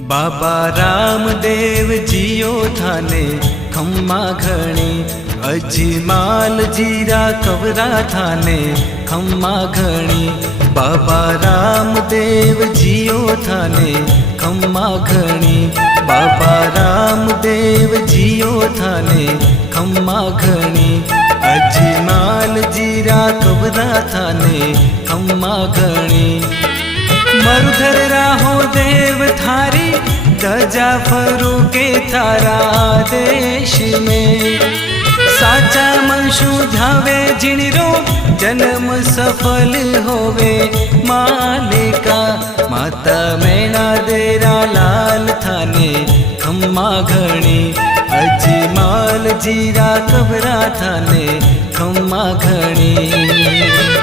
बाबा रामदेव जियो थाने खम्मा घणी, अजमाल जीरा कवरा थाने खम्मा घणी। बाबा रामदेव जियो थाने खम्मा घणी, बाबा रामदेव जियो थाने खम्मा घणी। अजमाल जीरा कवरा थाने खम्मा घणी। मरुधर राहो देव थारी, ध्वजा फरूके थारा देश में। साचा मनशु ध्यावे जिणरो, जन्म सफल होवे मालिका। माता मैना देरा लाल थाने खम्मा घणी, अजमाल जीरा कबरा थाने खम्मा घणी।